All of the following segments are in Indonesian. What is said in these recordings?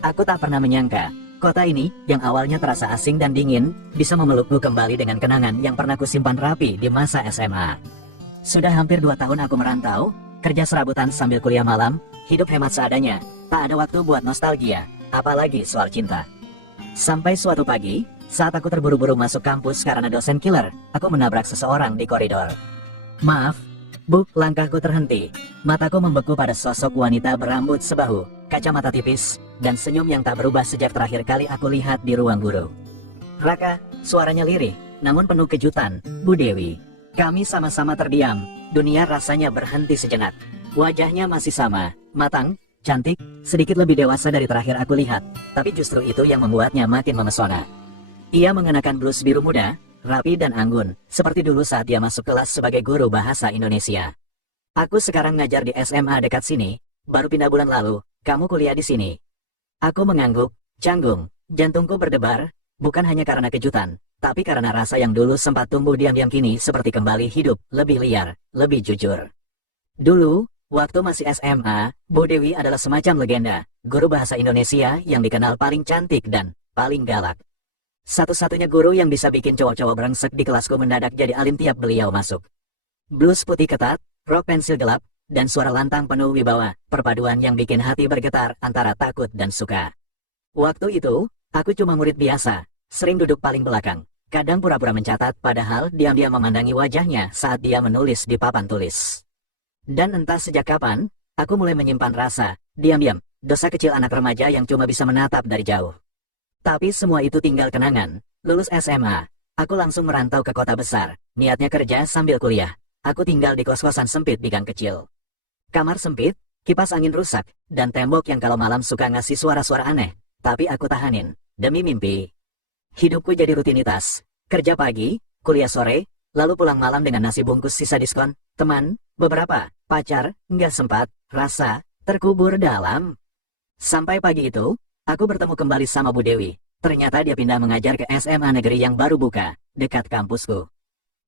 Aku tak pernah menyangka, kota ini, yang awalnya terasa asing dan dingin, bisa memelukku kembali dengan kenangan yang pernah kusimpan rapi di masa SMA. Sudah hampir 2 tahun aku merantau, kerja serabutan sambil kuliah malam, hidup hemat seadanya, tak ada waktu buat nostalgia, apalagi soal cinta. Sampai suatu pagi, saat aku terburu-buru masuk kampus karena dosen killer, aku menabrak seseorang di koridor. Maaf, Bu, langkahku terhenti. Mataku membeku pada sosok wanita berambut sebahu, kacamata tipis, dan senyum yang tak berubah sejak terakhir kali aku lihat di ruang guru. Raka, suaranya lirih, namun penuh kejutan, Bu Dewi. Kami sama-sama terdiam, dunia rasanya berhenti sejenak. Wajahnya masih sama, matang, cantik, sedikit lebih dewasa dari terakhir aku lihat, tapi justru itu yang membuatnya makin memesona. Ia mengenakan blus biru muda, rapi dan anggun, seperti dulu saat dia masuk kelas sebagai guru bahasa Indonesia. Aku sekarang ngajar di SMA dekat sini, baru pindah bulan lalu, kamu kuliah di sini. Aku mengangguk, canggung, jantungku berdebar, bukan hanya karena kejutan, tapi karena rasa yang dulu sempat tumbuh diam-diam kini seperti kembali hidup, lebih liar, lebih jujur. Dulu, waktu masih SMA, Bu Dewi adalah semacam legenda, guru bahasa Indonesia yang dikenal paling cantik dan paling galak. Satu-satunya guru yang bisa bikin cowok-cowok brengsek di kelasku mendadak jadi alim tiap beliau masuk. Blus putih ketat, rok pensil gelap, dan suara lantang penuh wibawa, perpaduan yang bikin hati bergetar antara takut dan suka. Waktu itu, aku cuma murid biasa, sering duduk paling belakang, kadang pura-pura mencatat padahal diam-diam memandangi wajahnya saat dia menulis di papan tulis. Dan entah sejak kapan, aku mulai menyimpan rasa, diam-diam, dosa kecil anak remaja yang cuma bisa menatap dari jauh. Tapi semua itu tinggal kenangan. Lulus SMA, aku langsung merantau ke kota besar, niatnya kerja sambil kuliah. Aku tinggal di kos-kosan sempit di gang kecil. Kamar sempit, kipas angin rusak, dan tembok yang kalau malam suka ngasih suara-suara aneh. Tapi aku tahanin, demi mimpi. Hidupku jadi rutinitas. Kerja pagi, kuliah sore, lalu pulang malam dengan nasi bungkus sisa diskon, teman, beberapa, pacar, nggak sempat, rasa, terkubur dalam. Sampai pagi itu, aku bertemu kembali sama Bu Dewi. Ternyata dia pindah mengajar ke SMA negeri yang baru buka, dekat kampusku.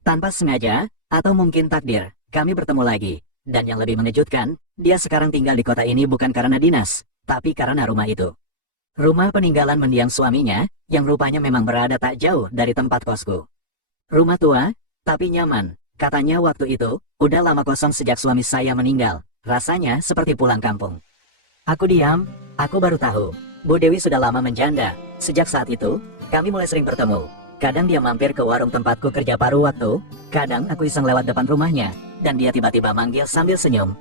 Tanpa sengaja, atau mungkin takdir, kami bertemu lagi. Dan yang lebih mengejutkan, dia sekarang tinggal di kota ini bukan karena dinas, tapi karena rumah itu. Rumah peninggalan mendiang suaminya, yang rupanya memang berada tak jauh dari tempat kosku. Rumah tua, tapi nyaman. Katanya waktu itu, udah lama kosong sejak suami saya meninggal. Rasanya seperti pulang kampung. Aku diam, aku baru tahu. Bu Dewi sudah lama menjanda. Sejak saat itu, kami mulai sering bertemu. Kadang dia mampir ke warung tempatku kerja paruh waktu, kadang aku iseng lewat depan rumahnya, dan dia tiba-tiba manggil sambil senyum.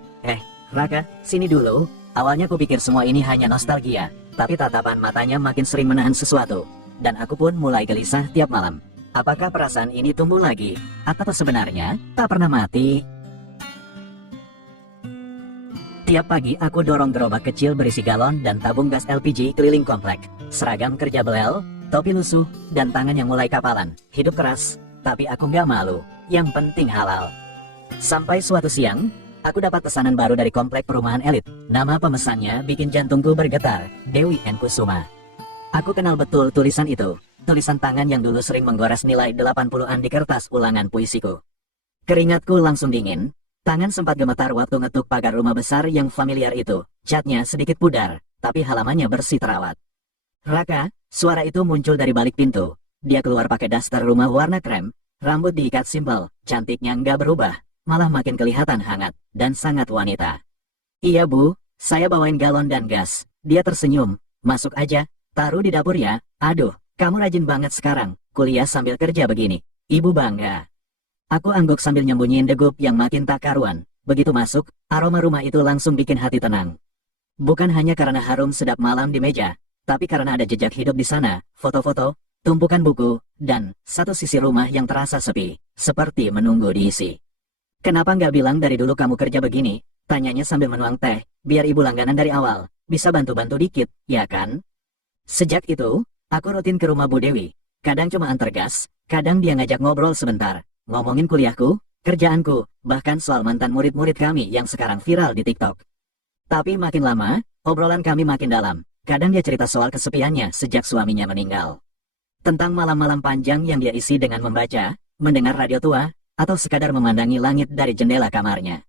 Raka, sini dulu. Awalnya aku pikir semua ini hanya nostalgia, tapi tatapan matanya makin sering menahan sesuatu. Dan aku pun mulai gelisah tiap malam. Apakah perasaan ini tumbuh lagi? Atau sebenarnya tak pernah mati? Tiap pagi aku dorong gerobak kecil berisi galon dan tabung gas LPG keliling komplek. Seragam kerja belel, topi lusuh, dan tangan yang mulai kapalan. Hidup keras, tapi aku nggak malu. Yang penting halal. Sampai suatu siang, aku dapat pesanan baru dari komplek perumahan elit. Nama pemesannya bikin jantungku bergetar, Dewi N. Kusuma. Aku kenal betul tulisan itu. Tulisan tangan yang dulu sering menggores nilai 80-an di kertas ulangan puisiku. Keringatku langsung dingin. Tangan sempat gemetar waktu ngetuk pagar rumah besar yang familiar itu. Catnya sedikit pudar, tapi halamannya bersih terawat. Raka, suara itu muncul dari balik pintu. Dia keluar pakai daster rumah warna krem, rambut diikat simpel, cantiknya nggak berubah, malah makin kelihatan hangat, dan sangat wanita. Iya Bu, saya bawain galon dan gas. Dia tersenyum, masuk aja, taruh di dapur ya. Aduh, kamu rajin banget sekarang, kuliah sambil kerja begini. Ibu bangga. Aku angguk sambil nyembunyiin degup yang makin tak karuan. Begitu masuk, aroma rumah itu langsung bikin hati tenang. Bukan hanya karena harum sedap malam di meja, tapi karena ada jejak hidup di sana, foto-foto, tumpukan buku, dan satu sisi rumah yang terasa sepi, seperti menunggu diisi. Kenapa nggak bilang dari dulu kamu kerja begini? Tanyanya sambil menuang teh, biar ibu langganan dari awal, bisa bantu-bantu dikit, ya kan? Sejak itu, aku rutin ke rumah Bu Dewi. Kadang cuma antar gas, kadang dia ngajak ngobrol sebentar. Ngomongin kuliahku, kerjaanku, bahkan soal mantan murid-murid kami yang sekarang viral di TikTok. Tapi makin lama, obrolan kami makin dalam. Kadang dia cerita soal kesepiannya sejak suaminya meninggal. Tentang malam-malam panjang yang dia isi dengan membaca, mendengar radio tua, atau sekadar memandangi langit dari jendela kamarnya.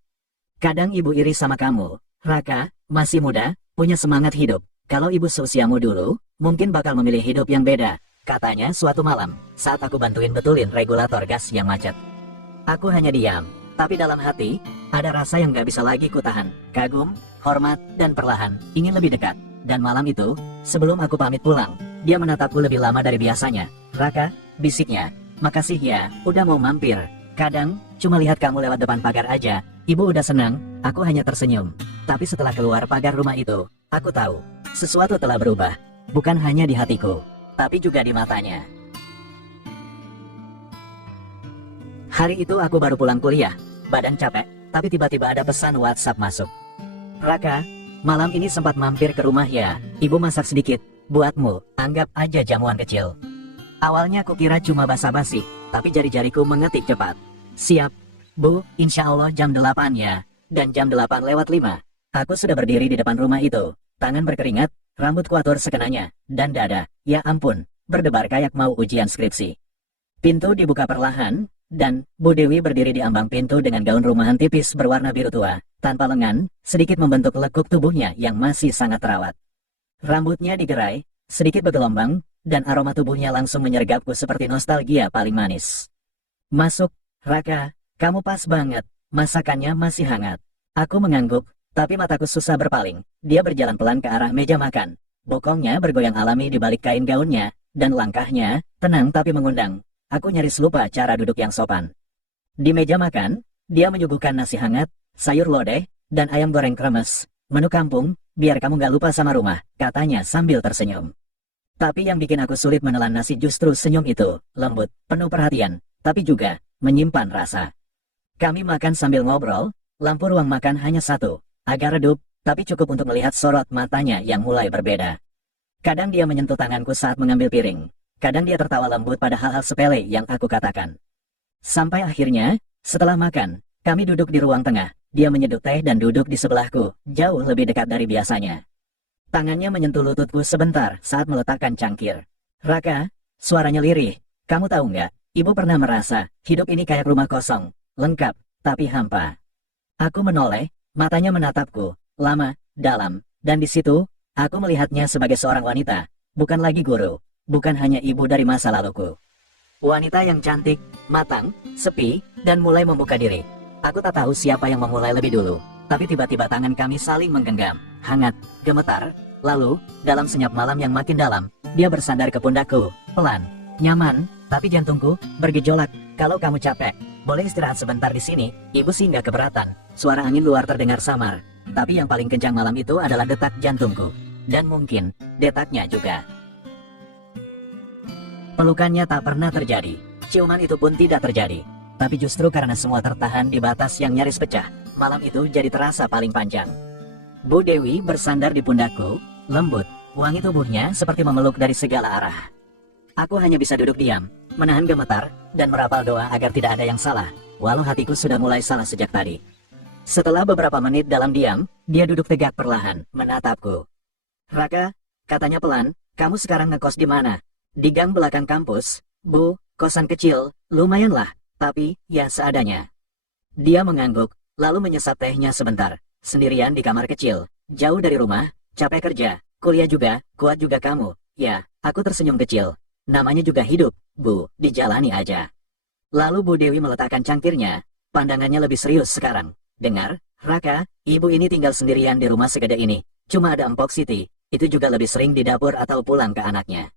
Kadang ibu iri sama kamu, Raka, masih muda, punya semangat hidup. Kalau ibu seusiamu dulu, mungkin bakal memilih hidup yang beda, katanya suatu malam, saat aku bantuin betulin regulator gas yang macet. Aku hanya diam, tapi dalam hati, ada rasa yang gak bisa lagi kutahan, kagum, hormat, dan perlahan, ingin lebih dekat. Dan malam itu, sebelum aku pamit pulang, dia menatapku lebih lama dari biasanya. Raka, bisiknya, makasih ya, udah mau mampir. Kadang, cuma lihat kamu lewat depan pagar aja, ibu udah senang, aku hanya tersenyum. Tapi setelah keluar pagar rumah itu, aku tahu, sesuatu telah berubah. Bukan hanya di hatiku, tapi juga di matanya. Hari itu aku baru pulang kuliah, badan capek, tapi tiba-tiba ada pesan WhatsApp masuk. Raka, malam ini sempat mampir ke rumah ya, ibu masak sedikit, buatmu, anggap aja jamuan kecil. Awalnya aku kira cuma basa-basi, tapi jari-jariku mengetik cepat. Siap, Bu, insya Allah jam 8 ya, dan jam 8:05. Aku sudah berdiri di depan rumah itu, tangan berkeringat, rambut kuatur sekenanya, dan dada, ya ampun, berdebar kayak mau ujian skripsi. Pintu dibuka perlahan, dan Bu Dewi berdiri di ambang pintu dengan gaun rumahan tipis berwarna biru tua, tanpa lengan, sedikit membentuk lekuk tubuhnya yang masih sangat terawat. Rambutnya digerai, sedikit bergelombang, dan aroma tubuhnya langsung menyergapku seperti nostalgia paling manis. Masuk, Raka, kamu pas banget, masakannya masih hangat. Aku mengangguk, tapi mataku susah berpaling. Dia berjalan pelan ke arah meja makan. Bokongnya bergoyang alami di balik kain gaunnya, dan langkahnya, tenang tapi mengundang. Aku nyaris lupa cara duduk yang sopan. Di meja makan, dia menyuguhkan nasi hangat, sayur lodeh, dan ayam goreng kremes. Menu kampung, biar kamu gak lupa sama rumah, katanya sambil tersenyum. Tapi yang bikin aku sulit menelan nasi justru senyum itu, lembut, penuh perhatian, tapi juga menyimpan rasa. Kami makan sambil ngobrol, lampu ruang makan hanya satu, agak redup, tapi cukup untuk melihat sorot matanya yang mulai berbeda. Kadang dia menyentuh tanganku saat mengambil piring. Kadang dia tertawa lembut pada hal-hal sepele yang aku katakan. Sampai akhirnya, setelah makan, kami duduk di ruang tengah. Dia menyeduh teh dan duduk di sebelahku, jauh lebih dekat dari biasanya. Tangannya menyentuh lututku sebentar saat meletakkan cangkir. Raka, suaranya lirih. Kamu tahu nggak, ibu pernah merasa, hidup ini kayak rumah kosong, lengkap, tapi hampa. Aku menoleh, matanya menatapku, lama, dalam, dan di situ, aku melihatnya sebagai seorang wanita, bukan lagi guru. Bukan hanya ibu dari masa laluku. Wanita yang cantik, matang, sepi, dan mulai membuka diri. Aku tak tahu siapa yang memulai lebih dulu, tapi tiba-tiba tangan kami saling menggenggam, hangat, gemetar. Lalu, dalam senyap malam yang makin dalam, dia bersandar ke pundakku, pelan, nyaman, tapi jantungku bergejolak. Kalau kamu capek, boleh istirahat sebentar di sini. Ibu sih nggak keberatan. Suara angin luar terdengar samar, tapi yang paling kencang malam itu adalah detak jantungku, dan mungkin detaknya juga. Pelukannya tak pernah terjadi, ciuman itu pun tidak terjadi. Tapi justru karena semua tertahan di batas yang nyaris pecah, malam itu jadi terasa paling panjang. Bu Dewi bersandar di pundakku, lembut, wangi tubuhnya seperti memeluk dari segala arah. Aku hanya bisa duduk diam, menahan gemetar, dan merapal doa agar tidak ada yang salah, walau hatiku sudah mulai salah sejak tadi. Setelah beberapa menit dalam diam, dia duduk tegak perlahan, menatapku. Raka, katanya pelan, kamu sekarang ngekos di mana? Di gang belakang kampus, Bu, kosan kecil, lumayanlah, tapi, ya seadanya. Dia mengangguk, lalu menyesap tehnya sebentar, sendirian di kamar kecil, jauh dari rumah, capek kerja, kuliah juga, kuat juga kamu, ya, aku tersenyum kecil. Namanya juga hidup, Bu, dijalani aja. Lalu Bu Dewi meletakkan cangkirnya, pandangannya lebih serius sekarang. Dengar, Raka, ibu ini tinggal sendirian di rumah segede ini, cuma ada Empok Siti, itu juga lebih sering di dapur atau pulang ke anaknya.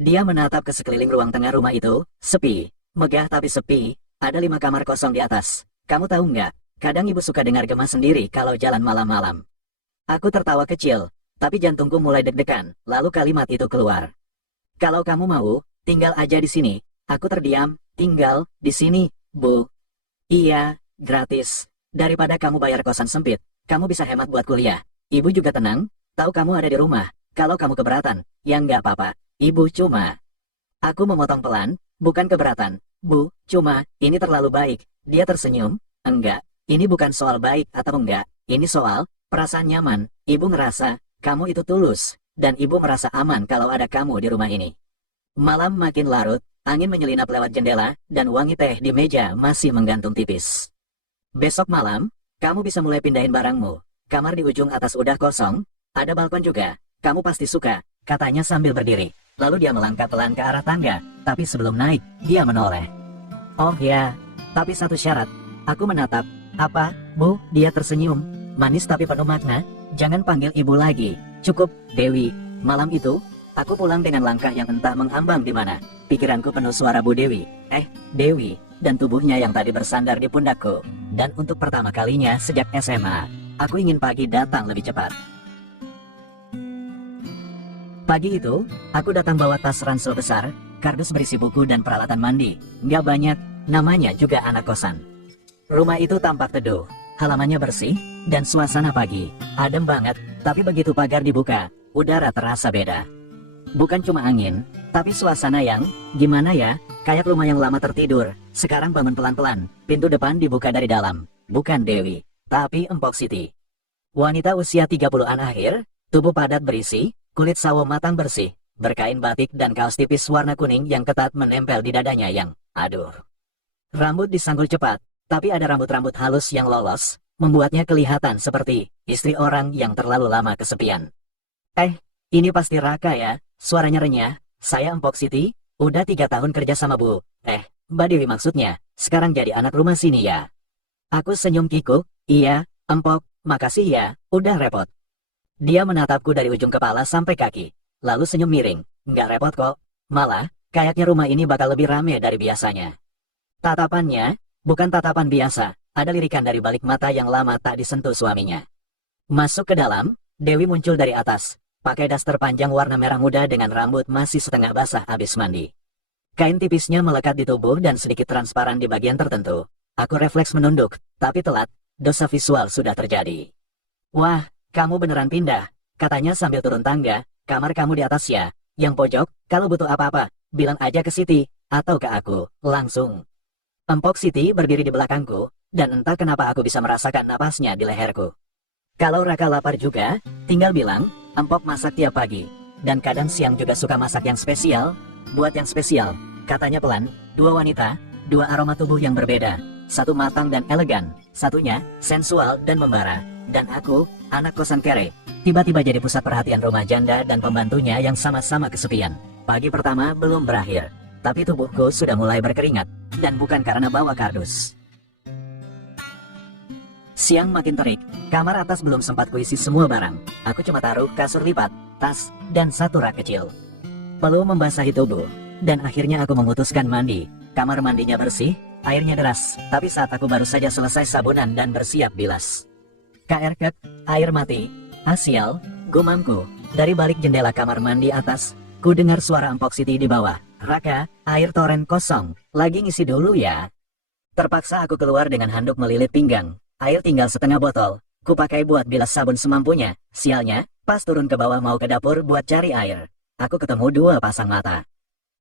Dia menatap ke sekeliling ruang tengah rumah itu, sepi, megah tapi sepi, ada 5 kamar kosong di atas. Kamu tahu nggak, kadang ibu suka dengar gema sendiri kalau jalan malam-malam. Aku tertawa kecil, tapi jantungku mulai deg-degan, lalu kalimat itu keluar. Kalau kamu mau, tinggal aja di sini. Aku terdiam, tinggal di sini, Bu. Iya, gratis. Daripada kamu bayar kosan sempit, kamu bisa hemat buat kuliah. Ibu juga tenang, tahu kamu ada di rumah. Kalau kamu keberatan, ya nggak apa-apa. Ibu cuma... Aku memotong pelan, bukan keberatan. Bu, cuma, ini terlalu baik. Dia tersenyum. Enggak, ini bukan soal baik atau enggak. Ini soal perasaan nyaman. Ibu ngerasa, kamu itu tulus. Dan ibu merasa aman kalau ada kamu di rumah ini. Malam makin larut, angin menyelinap lewat jendela, dan wangi teh di meja masih menggantung tipis. Besok malam, kamu bisa mulai pindahin barangmu. Kamar di ujung atas udah kosong, ada balkon juga. kamu pasti suka, katanya sambil berdiri. Lalu dia melangkah pelan ke arah tangga, tapi sebelum naik, dia menoleh. Oh ya, tapi satu syarat. Aku menatap. Apa, Bu? Dia tersenyum. Manis tapi penuh makna. Jangan panggil ibu lagi. Cukup, Dewi. Malam itu, aku pulang dengan langkah yang entah mengambang di mana. Pikiranku penuh suara Bu Dewi. Dewi. Dan tubuhnya yang tadi bersandar di pundakku. Dan untuk pertama kalinya sejak SMA, aku ingin pagi datang lebih cepat. Pagi itu, aku datang bawa tas ransel besar, kardus berisi buku dan peralatan mandi. Nggak banyak, namanya juga anak kosan. Rumah itu tampak teduh, halamannya bersih, dan suasana pagi. Adem banget, tapi begitu pagar dibuka, udara terasa beda. Bukan cuma angin, tapi suasana yang, gimana ya, kayak rumah yang lama tertidur. Sekarang bangun pelan-pelan, pintu depan dibuka dari dalam. Bukan Dewi, tapi Empok Siti. Wanita usia 30-an akhir, tubuh padat berisi, kulit sawo matang bersih, berkain batik dan kaos tipis warna kuning yang ketat menempel di dadanya yang, aduh. Rambut disanggul cepat, tapi ada rambut-rambut halus yang lolos, membuatnya kelihatan seperti istri orang yang terlalu lama kesepian. Ini pasti Raka ya, suaranya renyah. Saya Empok Siti, udah 3 tahun kerja sama Bu. Mbak Dewi maksudnya, sekarang jadi anak rumah sini ya. Aku senyum kikuk, iya, Empok, makasih ya, udah repot. Dia menatapku dari ujung kepala sampai kaki, lalu senyum miring. Nggak repot kok, malah, kayaknya rumah ini bakal lebih rame dari biasanya. Tatapannya, bukan tatapan biasa, ada lirikan dari balik mata yang lama tak disentuh suaminya. Masuk ke dalam, Dewi muncul dari atas, pakai daster panjang warna merah muda dengan rambut masih setengah basah habis mandi. Kain tipisnya melekat di tubuh dan sedikit transparan di bagian tertentu. Aku refleks menunduk, tapi telat, dosa visual sudah terjadi. Wah, kamu beneran pindah, katanya sambil turun tangga. Kamar kamu di atas ya, yang pojok. Kalau butuh apa-apa, bilang aja ke Siti, atau ke aku, langsung. Empok Siti berdiri di belakangku, dan entah kenapa aku bisa merasakan napasnya di leherku. Kalau Raka lapar juga, tinggal bilang, Empok masak tiap pagi, dan kadang siang juga suka masak yang spesial. Buat yang spesial, katanya pelan, 2 wanita, 2 aroma tubuh yang berbeda, satu matang dan elegan, satunya sensual dan membara. Dan aku, anak kosan kere, tiba-tiba jadi pusat perhatian rumah janda dan pembantunya yang sama-sama kesepian. Pagi pertama belum berakhir, tapi tubuhku sudah mulai berkeringat, dan bukan karena bawa kardus. Siang makin terik, kamar atas belum sempat kuisi semua barang. Aku cuma taruh kasur lipat, tas, dan 1 rak kecil. Perlu membasahi tubuh, dan akhirnya aku memutuskan mandi. Kamar mandinya bersih, airnya deras, tapi saat aku baru saja selesai sabunan dan bersiap bilas. KRK, air mati, asial, gumamku. Dari balik jendela kamar mandi atas, ku dengar suara Empok Siti di bawah. Raka, air toren kosong, lagi ngisi dulu ya. Terpaksa aku keluar dengan handuk melilit pinggang. Air tinggal setengah botol, ku pakai buat bilas sabun semampunya. Sialnya, pas turun ke bawah mau ke dapur buat cari air, aku ketemu 2 pasang mata.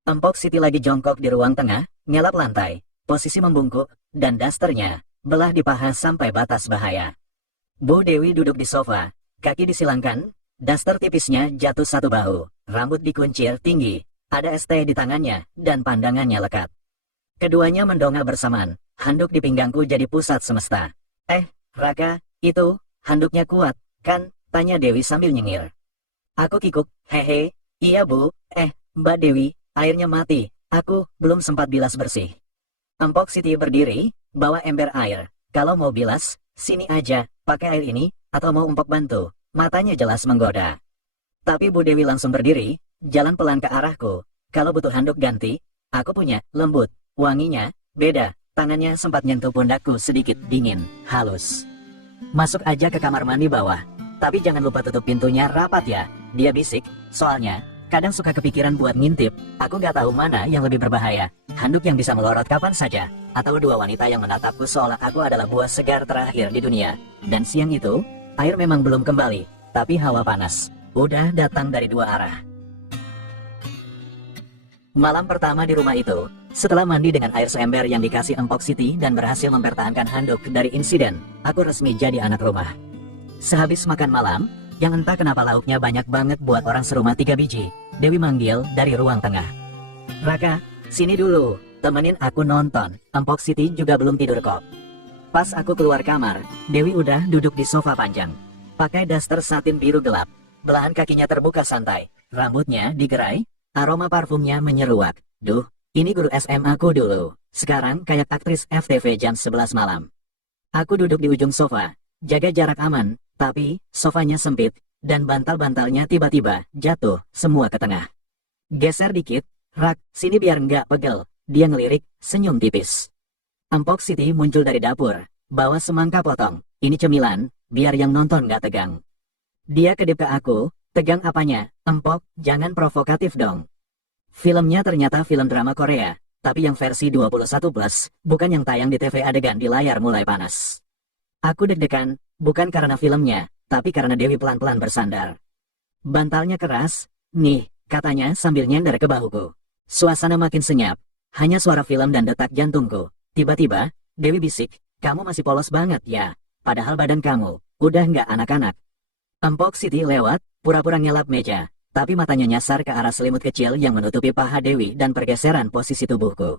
Empok Siti lagi jongkok di ruang tengah, nyelap lantai, posisi membungkuk, dan dasternya belah di paha sampai batas bahaya. Bu Dewi duduk di sofa, kaki disilangkan, daster tipisnya jatuh 1 bahu, rambut dikuncir tinggi, ada es teh di tangannya, dan pandangannya lekat. Keduanya mendongak bersamaan, handuk di pinggangku jadi pusat semesta. Raka, itu, handuknya kuat, kan? Tanya Dewi sambil nyengir. Aku kikuk, hehe, iya Bu, Mbak Dewi, airnya mati, aku belum sempat bilas bersih. Empok Siti berdiri, bawa ember air, kalau mau bilas, sini aja, pakai air ini, atau mau Empok bantu? Matanya jelas menggoda. Tapi Bu Dewi langsung berdiri, jalan pelan ke arahku. Kalau butuh handuk ganti, aku punya, lembut, wanginya, beda. Tangannya sempat nyentuh pundakku sedikit dingin, halus. Masuk aja ke kamar mandi bawah, tapi jangan lupa tutup pintunya rapat ya, dia bisik, soalnya, kadang suka kepikiran buat ngintip. Aku gak tahu mana yang lebih berbahaya, handuk yang bisa melorot kapan saja, atau 2 wanita yang menatapku seolah aku adalah buah segar terakhir di dunia. Dan siang itu, air memang belum kembali, tapi hawa panas udah datang dari 2 arah. Malam pertama di rumah itu, setelah mandi dengan air seember yang dikasih Empok Siti dan berhasil mempertahankan handuk dari insiden, aku resmi jadi anak rumah. Sehabis makan malam, yang entah kenapa lauknya banyak banget buat orang serumah 3 biji, Dewi manggil dari ruang tengah. Raka, sini dulu, temenin aku nonton. Empok Siti juga belum tidur kok. Pas aku keluar kamar, Dewi udah duduk di sofa panjang, pakai daster satin biru gelap. belahan kakinya terbuka santai, rambutnya digerai, aroma parfumnya menyeruak. Duh, ini guru SMA ku dulu. Sekarang kayak aktris FTV jam 11 malam. Aku duduk di ujung sofa, jaga jarak aman, tapi sofanya sempit, dan bantal-bantalnya tiba-tiba jatuh semua ke tengah. Geser dikit, Rak, sini biar nggak pegel. Dia ngelirik, senyum tipis. Empok Siti muncul dari dapur, bawa semangka potong. Ini cemilan, biar yang nonton nggak tegang. Dia kedip ke aku, tegang apanya? Empok, jangan provokatif dong. Filmnya ternyata film drama Korea, tapi yang versi 21+, bukan yang tayang di TV adegan di layar mulai panas. Aku deg-degan, bukan karena filmnya, tapi karena Dewi pelan-pelan bersandar. Bantalnya keras, nih, katanya sambil nyender ke bahuku. Suasana makin senyap, hanya suara film dan detak jantungku. Tiba-tiba, Dewi bisik, kamu masih polos banget ya, padahal badan kamu, udah nggak anak-anak. Empok Siti lewat, pura-pura ngelap meja. Tapi matanya nyasar ke arah selimut kecil yang menutupi paha Dewi dan pergeseran posisi tubuhku.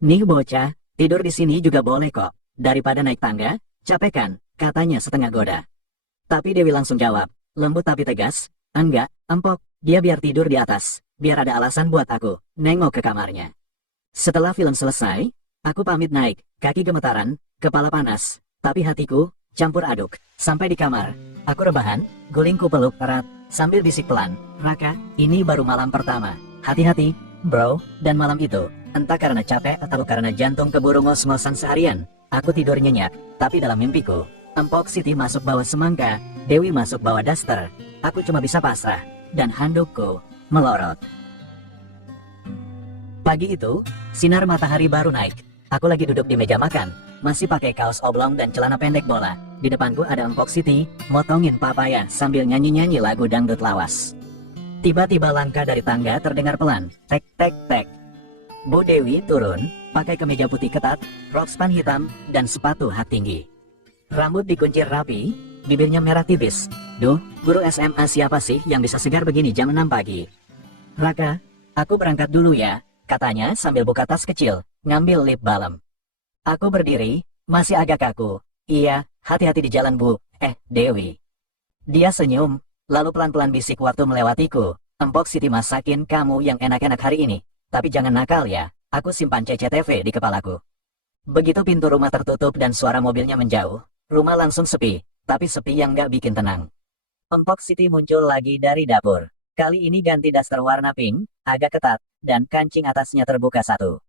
Nih bocah, tidur di sini juga boleh kok. Daripada naik tangga, capek kan? Katanya setengah goda. Tapi Dewi langsung jawab, lembut tapi tegas, enggak, Empok, dia biar tidur di atas, biar ada alasan buat aku, nengok ke kamarnya. Setelah film selesai, aku pamit naik, kaki gemetaran, kepala panas, tapi hatiku campur aduk. Sampai di kamar, aku rebahan, gulingku peluk erat, sambil bisik pelan, Raka, ini baru malam pertama. Hati-hati, bro. Dan malam itu, entah karena capek atau karena jantung keburu ngos-ngosan seharian, aku tidur nyenyak. Tapi dalam mimpiku, Empok Siti masuk bawa semangka, Dewi masuk bawa daster. Aku cuma bisa pasrah, dan handukku melorot. Pagi itu, sinar matahari baru naik. Aku lagi duduk di meja makan, masih pakai kaos oblong dan celana pendek bola. Di depanku ada Empok Siti, motongin papaya sambil nyanyi-nyanyi lagu dangdut lawas. Tiba-tiba langkah dari tangga terdengar pelan, tek tek tek. Bu Dewi turun, pakai kemeja putih ketat, rok span hitam, dan sepatu hak tinggi. Rambut dikuncir rapi, bibirnya merah tipis. Duh, guru SMA siapa sih yang bisa segar begini jam 6 pagi? Raka, aku berangkat dulu ya, katanya sambil buka tas kecil, ngambil lip balm. Aku berdiri, masih agak kaku. Iya, hati-hati di jalan bu, Dewi. Dia senyum, lalu pelan-pelan bisik waktu melewatiku. Empok Siti masakin kamu yang enak-enak hari ini. Tapi jangan nakal ya, aku simpan CCTV di kepalaku. Begitu pintu rumah tertutup dan suara mobilnya menjauh, rumah langsung sepi, tapi sepi yang gak bikin tenang. Empok Siti muncul lagi dari dapur. Kali ini ganti daster warna pink, agak ketat, dan kancing atasnya terbuka satu.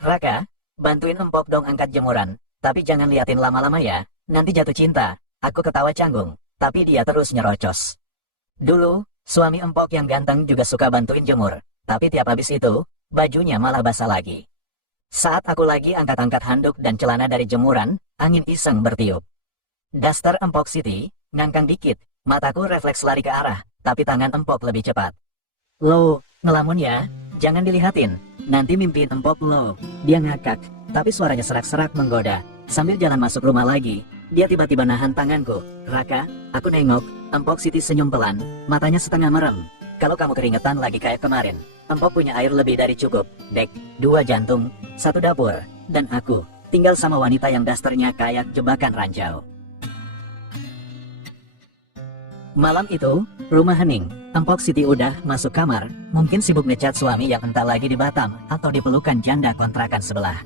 Raka, bantuin Empok dong angkat jemuran. Tapi jangan liatin lama-lama ya, nanti jatuh cinta. Aku ketawa canggung, tapi dia terus nyerocos. Dulu, suami Empok yang ganteng juga suka bantuin jemur, tapi tiap habis itu, bajunya malah basah lagi. Saat aku lagi angkat-angkat handuk dan celana dari jemuran, angin iseng bertiup. Daster Empok Siti, ngangkang dikit, mataku refleks lari ke arah, tapi tangan Empok lebih cepat. Lo, ngelamun ya, jangan dilihatin, nanti mimpiin Empok lo. Dia ngakak, tapi suaranya serak-serak menggoda. Sambil jalan masuk rumah lagi, dia tiba-tiba nahan tanganku. Raka, aku nengok, Empok Siti senyum pelan, matanya setengah merem. Kalau kamu keringetan lagi kayak kemarin, Empok punya air lebih dari cukup. Dek, 2 jantung, 1 dapur, dan aku, tinggal sama wanita yang dasternya kayak jebakan ranjau. Malam itu, rumah hening. Empok Siti udah masuk kamar, mungkin sibuk ngecat suami yang entah lagi di Batam atau di pelukan janda kontrakan sebelah.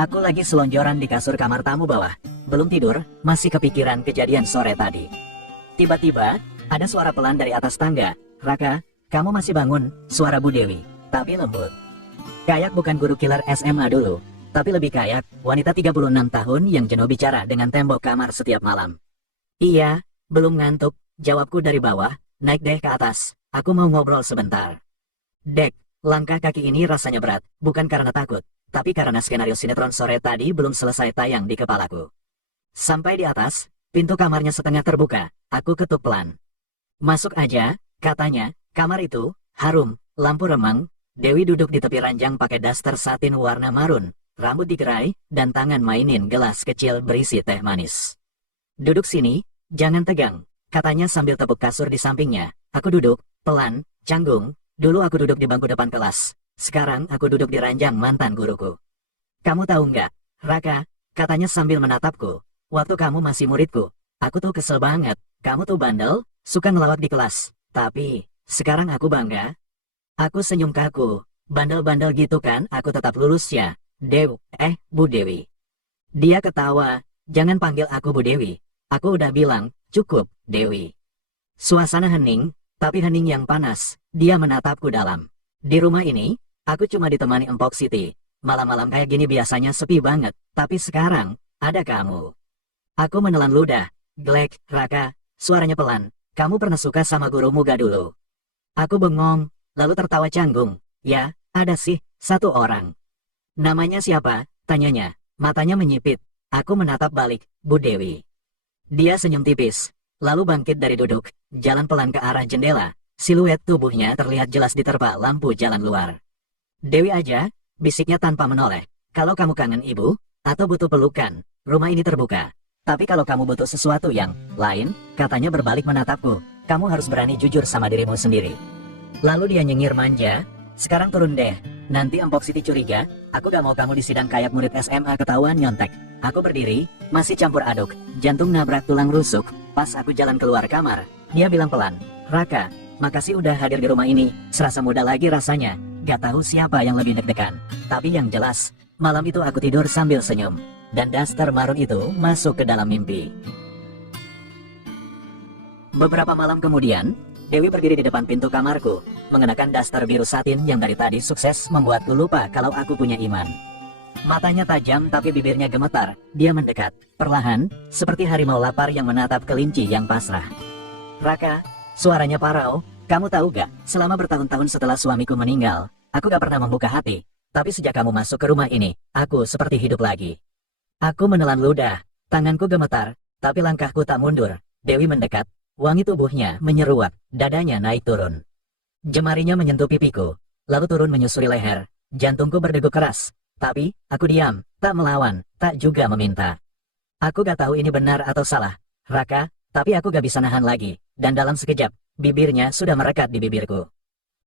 Aku lagi selonjoran di kasur kamar tamu bawah. Belum tidur, masih kepikiran kejadian sore tadi. Tiba-tiba, ada suara pelan dari atas tangga. Raka, kamu masih bangun? Suara Bu Dewi, tapi lembut. Kayak bukan guru killer SMA dulu, tapi lebih kayak wanita 36 tahun yang jenuh bicara dengan tembok kamar setiap malam. Iya, belum ngantuk, jawabku dari bawah. Naik deh ke atas, aku mau ngobrol sebentar. Dek, langkah kaki ini rasanya berat, bukan karena takut, tapi karena skenario sinetron sore tadi belum selesai tayang di kepalaku. Sampai di atas, pintu kamarnya setengah terbuka, aku ketuk pelan. Masuk aja, katanya. Kamar itu harum, lampu remang. Dewi duduk di tepi ranjang pakai daster satin warna marun, rambut digerai, dan tangan mainin gelas kecil berisi teh manis. Duduk sini, jangan tegang, katanya sambil tepuk kasur di sampingnya. Aku duduk, pelan, canggung. Dulu aku duduk di bangku depan kelas. Sekarang aku duduk di ranjang mantan guruku. Kamu tahu nggak, Raka, katanya sambil menatapku, waktu kamu masih muridku, aku tuh kesel banget, kamu tuh bandel, suka ngelawak di kelas. Tapi, sekarang aku bangga. Aku senyum kaku. Bandel-bandel gitu kan aku tetap lulus ya. Bu Dewi. Dia ketawa. Jangan panggil aku Bu Dewi. Aku udah bilang, cukup, Dewi. Suasana hening, tapi hening yang panas. Dia menatapku dalam. Di rumah ini, aku cuma ditemani Empok Siti. Malam-malam kayak gini biasanya sepi banget. Tapi sekarang, ada kamu. Aku menelan ludah. Glek, Raka, suaranya pelan. Kamu pernah suka sama gurumu gak dulu? Aku bengong, lalu tertawa canggung. Ya, ada sih, satu orang. Namanya siapa? Tanyanya. Matanya menyipit. Aku menatap balik, Bu Dewi. Dia senyum tipis, lalu bangkit dari duduk, jalan pelan ke arah jendela. Siluet tubuhnya terlihat jelas diterpa lampu jalan luar. Dewi aja, bisiknya tanpa menoleh. Kalau kamu kangen ibu, atau butuh pelukan, rumah ini terbuka. Tapi kalau kamu butuh sesuatu yang lain, katanya berbalik menatapku. Kamu harus berani jujur sama dirimu sendiri. Lalu dia nyengir manja. Sekarang turun deh. Nanti Empok Siti curiga, aku gak mau kamu disidang kayak murid SMA ketahuan nyontek. Aku berdiri, masih campur aduk, jantung nabrak tulang rusuk. Pas aku jalan keluar kamar, dia bilang pelan, Raka, makasih udah hadir di rumah ini, serasa muda lagi rasanya. Gak tahu siapa yang lebih deg-degan. Tapi yang jelas, malam itu aku tidur sambil senyum. Dan daster marun itu masuk ke dalam mimpi. Beberapa malam kemudian, Dewi berdiri di depan pintu kamarku, mengenakan daster biru satin yang dari tadi sukses membuatku lupa kalau aku punya iman. Matanya tajam tapi bibirnya gemetar, dia mendekat, perlahan, seperti harimau lapar yang menatap kelinci yang pasrah. Raka, suaranya parau, kamu tahu gak, selama bertahun-tahun setelah suamiku meninggal, aku gak pernah membuka hati, tapi sejak kamu masuk ke rumah ini, aku seperti hidup lagi. Aku menelan ludah, tanganku gemetar, tapi langkahku tak mundur. Dewi mendekat. Wangi tubuhnya menyeruak, dadanya naik turun. Jemarinya menyentuh pipiku, lalu turun menyusuri leher. Jantungku berdegup keras, tapi aku diam, tak melawan, tak juga meminta. Aku gak tahu ini benar atau salah, Raka, tapi aku gak bisa nahan lagi, dan dalam sekejap, bibirnya sudah merekat di bibirku.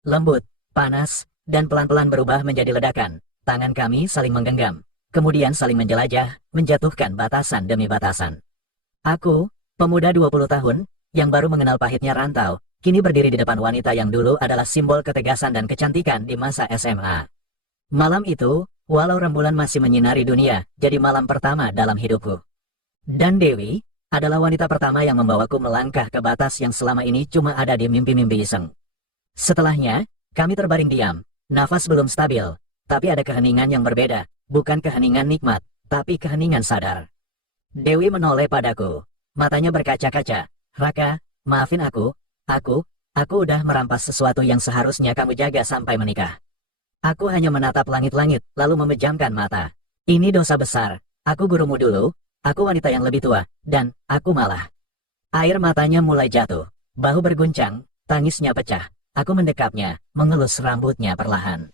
Lembut, panas, dan pelan-pelan berubah menjadi ledakan. Tangan kami saling menggenggam, kemudian saling menjelajah, menjatuhkan batasan demi batasan. Aku, pemuda 20 tahun, yang baru mengenal pahitnya rantau, kini berdiri di depan wanita yang dulu adalah simbol ketegasan dan kecantikan di masa SMA. Malam itu, walau rembulan masih menyinari dunia, jadi malam pertama dalam hidupku. Dan Dewi, adalah wanita pertama yang membawaku melangkah ke batas yang selama ini cuma ada di mimpi-mimpi iseng. Setelahnya, kami terbaring diam, nafas belum stabil, tapi ada keheningan yang berbeda, bukan keheningan nikmat, tapi keheningan sadar. Dewi menoleh padaku, matanya berkaca-kaca. Raka, maafin aku udah merampas sesuatu yang seharusnya kamu jaga sampai menikah. Aku hanya menatap langit-langit, lalu memejamkan mata. Ini dosa besar, aku gurumu dulu, aku wanita yang lebih tua, dan aku malah. Air matanya mulai jatuh, bahu berguncang, tangisnya pecah. Aku mendekapnya, mengelus rambutnya perlahan.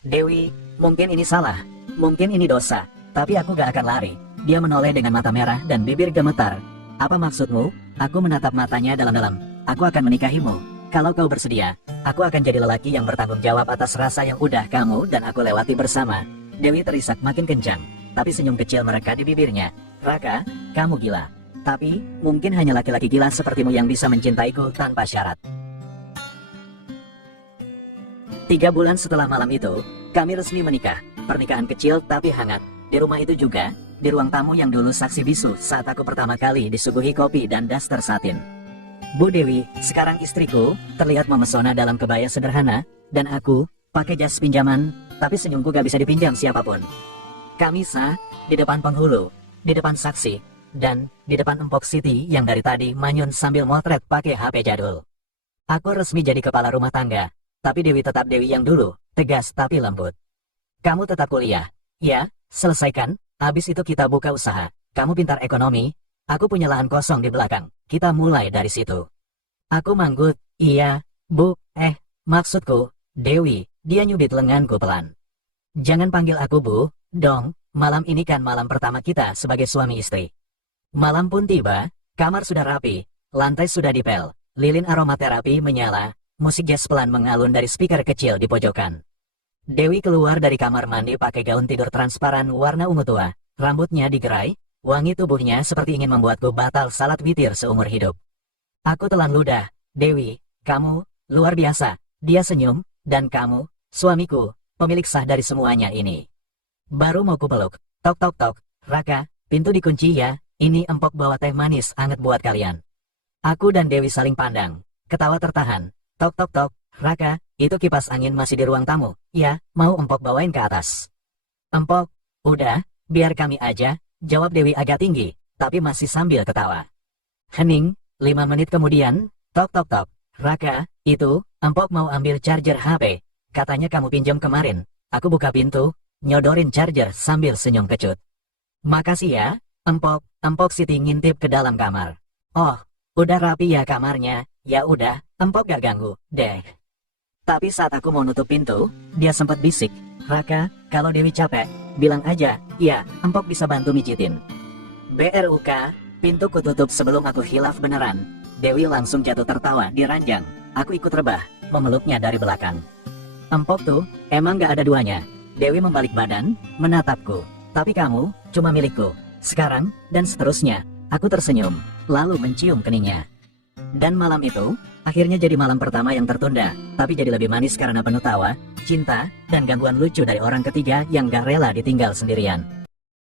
Dewi, mungkin ini salah, mungkin ini dosa, tapi aku gak akan lari. Dia menoleh dengan mata merah dan bibir gemetar. Apa maksudmu? Aku menatap matanya dalam-dalam. Aku akan menikahimu. Kalau kau bersedia, aku akan jadi lelaki yang bertanggung jawab atas rasa yang udah kamu dan aku lewati bersama. Dewi terisak makin kencang, tapi senyum kecil merekat di bibirnya. Raka, kamu gila. Tapi, mungkin hanya laki-laki gila sepertimu yang bisa mencintaiku tanpa syarat. 3 bulan setelah malam itu, kami resmi menikah. Pernikahan kecil tapi hangat. Di rumah itu juga, di ruang tamu yang dulu saksi bisu saat aku pertama kali disuguhi kopi dan daster satin. Bu Dewi, sekarang istriku, terlihat memesona dalam kebaya sederhana, dan aku, pakai jas pinjaman, tapi senyumku gak bisa dipinjam siapapun. Kami sah, di depan penghulu, di depan saksi, dan di depan Empok Siti yang dari tadi manyun sambil motret pakai HP jadul. Aku resmi jadi kepala rumah tangga, tapi Dewi tetap Dewi yang dulu, tegas tapi lembut. Kamu tetap kuliah, ya, selesaikan. Habis itu kita buka usaha. Kamu pintar ekonomi, aku punya lahan kosong di belakang. Kita mulai dari situ. Aku manggut, iya, Bu, maksudku, Dewi, dia nyubit lenganku pelan. Jangan panggil aku Bu, dong, malam ini kan malam pertama kita sebagai suami istri. Malam pun tiba, kamar sudah rapi, lantai sudah dipel, lilin aromaterapi menyala, musik jazz pelan mengalun dari speaker kecil di pojokan. Dewi keluar dari kamar mandi pakai gaun tidur transparan warna ungu tua, rambutnya digerai, wangi tubuhnya seperti ingin membuatku batal salat witir seumur hidup. Aku telan ludah. Dewi, kamu, luar biasa. Dia senyum, dan kamu, suamiku, pemilik sah dari semuanya ini. Baru mau kupeluk. Tok tok tok. Raka, pintu dikunci ya. Ini empok bawa teh manis anget buat kalian. Aku dan Dewi saling pandang. Ketawa tertahan. Tok tok tok. Raka, itu kipas angin masih di ruang tamu. Ya, mau empok bawain ke atas. Empok, udah, biar kami aja, jawab Dewi agak tinggi, tapi masih sambil ketawa. Hening, 5 menit kemudian, tok tok tok. Raka, itu, empok mau ambil charger HP. Katanya kamu pinjam kemarin. Aku buka pintu, nyodorin charger sambil senyum kecut. Makasih ya, empok. Empok Siti ngintip ke dalam kamar. Oh, udah rapi ya kamarnya. Ya udah, empok gak ganggu, deh. Tapi saat aku mau nutup pintu, dia sempat bisik. Raka, kalau Dewi capek, bilang aja, ya, empok bisa bantu mijitin. BRUK, pintu kututup sebelum aku hilaf beneran. Dewi langsung jatuh tertawa di ranjang. Aku ikut rebah, memeluknya dari belakang. Empok tuh, emang gak ada duanya. Dewi membalik badan, menatapku. Tapi kamu, cuma milikku. Sekarang, dan seterusnya. Aku tersenyum, lalu mencium keningnya. Dan malam itu, akhirnya jadi malam pertama yang tertunda, tapi jadi lebih manis karena penuh tawa, cinta, dan gangguan lucu dari orang ketiga yang gak rela ditinggal sendirian.